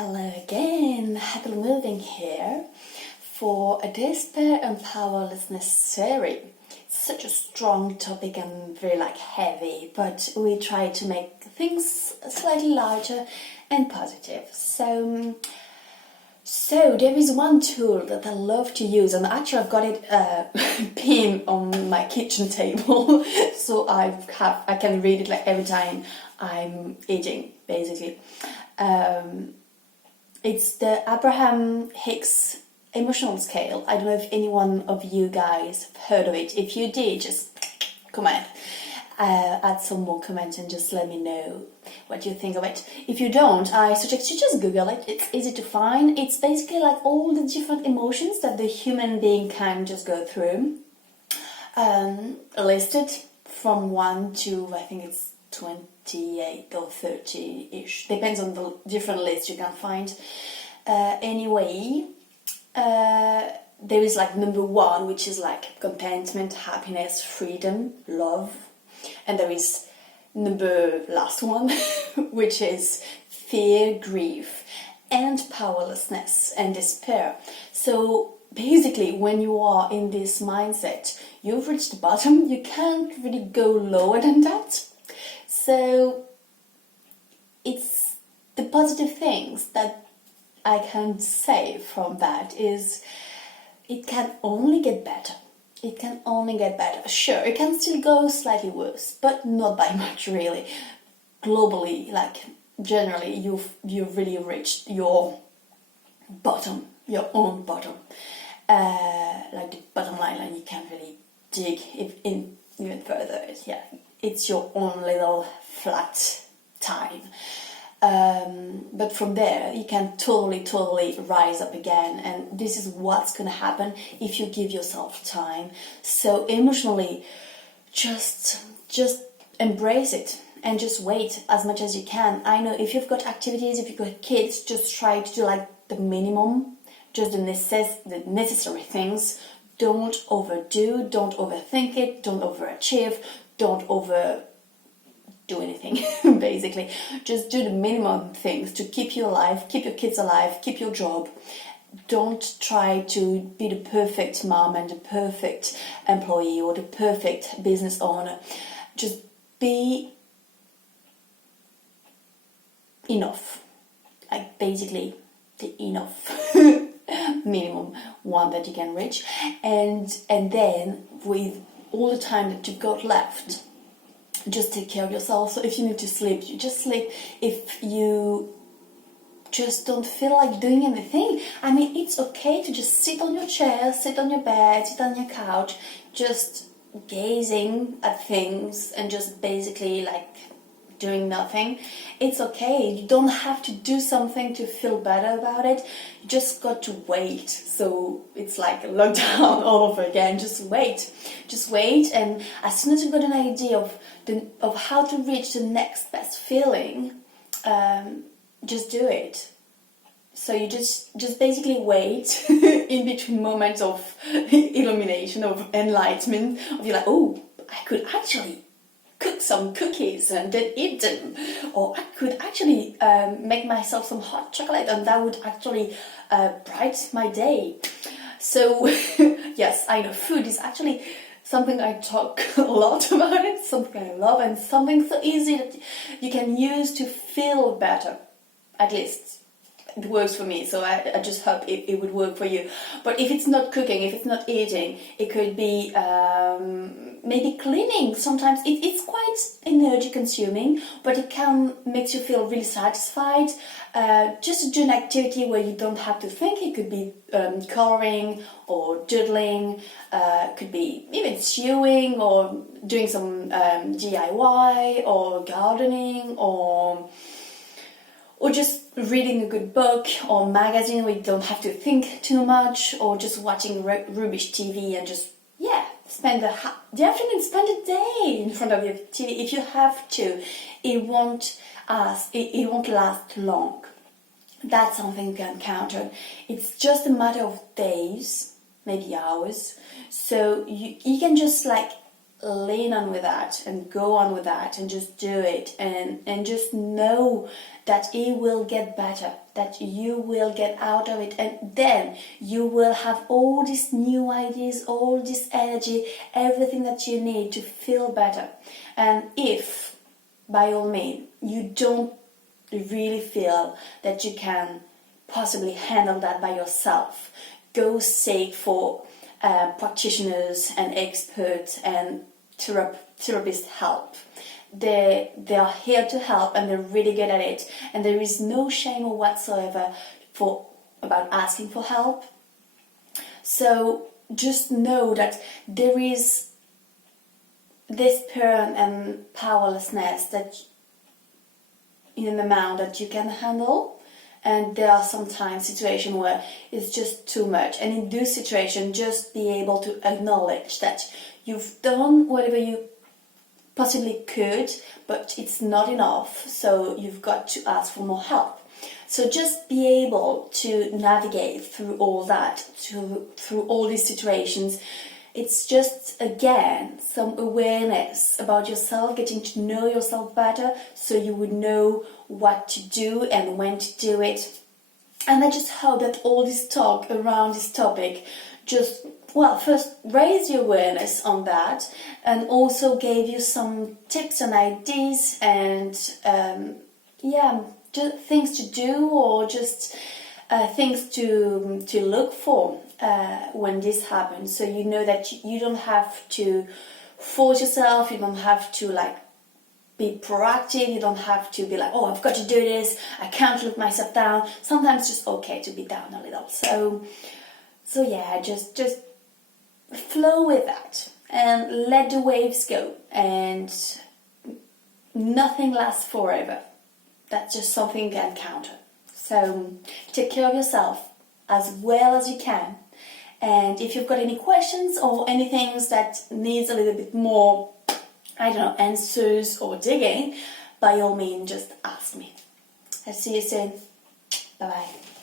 Hello again, happily moving here for a despair and powerlessness serie. It's such a strong topic and very heavy, but we try to make things slightly lighter and positive. So there is one tool that I love to use, and actually I've got it pinned on my kitchen table, so I can read it every time I'm eating, basically. It's the Abraham Hicks emotional scale. I don't know if anyone of you guys have heard of it. If you did, just comment, add some more comments and just let me know what you think of it. If you don't, I suggest you just Google it. It's easy to find. It's basically all the different emotions that the human being can just go through, listed from 1 to, I think it's 28 or 30-ish. Depends on the different lists you can find. Anyway, there is number 1, which is contentment, happiness, freedom, love. And there is number last one, which is fear, grief, and powerlessness and despair. So basically, when you are in this mindset, you've reached the bottom. You can't really go lower than that. So it's the positive things that I can say from that is it can only get better. It can only get better. Sure, it can still go slightly worse, but not by much really. Globally, generally, you've really reached your bottom, your own bottom. The bottom line, and you can't really dig in even further. Yeah, it's your own little flat time. But from there, you can totally rise up again, and this is what's going to happen if you give yourself time. So emotionally, just embrace it and just wait as much as you can. I know if you've got activities, if you've got kids, just try to do the minimum, just the necessary things. Don't overdo, don't overthink it, don't overachieve, don't do anything, basically. Just do the minimum things to keep you alive, keep your kids alive, keep your job. Don't try to be the perfect mom and the perfect employee or the perfect business owner. Just be enough. Basically, the enough minimum one that you can reach. And then with all the time that you've got left, just take care of yourself. So if you need to sleep, you just sleep. If you just don't feel like doing anything, it's okay to just sit on your chair, sit on your bed, sit on your couch, just gazing at things and just basically doing nothing. It's okay. You don't have to do something to feel better about it. You just got to wait. So it's like a lockdown all over again. Just wait, and as soon as you've got an idea of how to reach the next best feeling, just do it. So you just basically wait in between moments of illumination, of enlightenment, of you're oh, I could actually cook some cookies and then eat them, or I could actually make myself some hot chocolate, and that would actually brighten my day. So yes, I know food is actually something I talk a lot about. It something I love, and something so easy that you can use to feel better. At least it works for me, so I just hope it would work for you. But if it's not cooking, if it's not eating, it could be maybe cleaning. Sometimes it's quite energy consuming, but it can make you feel really satisfied. Just to do an activity where you don't have to think. It could be coloring or doodling, could be even sewing or doing some DIY or gardening or just reading a good book or magazine where you don't have to think too much, or just watching rubbish TV and just, spend the afternoon, spend a day in front of your TV if you have to. It won't last long. That's something you can count on. It's just a matter of days, maybe hours. So you can just lean on with that and go on with that and just do it, and just know that it will get better, that you will get out of it, and then you will have all these new ideas, all this energy, everything that you need to feel better. And if, by all means, you don't really feel that you can possibly handle that by yourself, go seek for practitioners and experts and therapist help. They are here to help, and they're really good at it, and there is no shame whatsoever about asking for help. So just know that there is this pain and powerlessness that in an amount that you can handle. And there are sometimes situations where it's just too much. And in those situations, just be able to acknowledge that you've done whatever you possibly could, but it's not enough. So you've got to ask for more help. So just be able to navigate through all that, through all these situations. It's just, again, some awareness about yourself, getting to know yourself better, so you would know what to do and when to do it. And I just hope that all this talk around this topic just, well, first raise your awareness on that, and also gave you some tips and ideas and, just things to do, or just things to look for when this happens. So you know that you don't have to force yourself, you don't have to be proactive, you don't have to be like, oh, I've got to do this, I can't let myself down. Sometimes it's just okay to be down a little. So yeah, just flow with that and let the waves go, and nothing lasts forever. That's just something you can counter. So take care of yourself as well as you can. And if you've got any questions or anything that needs a little bit more, answers or digging, by all means, just ask me. I'll see you soon. Bye-bye.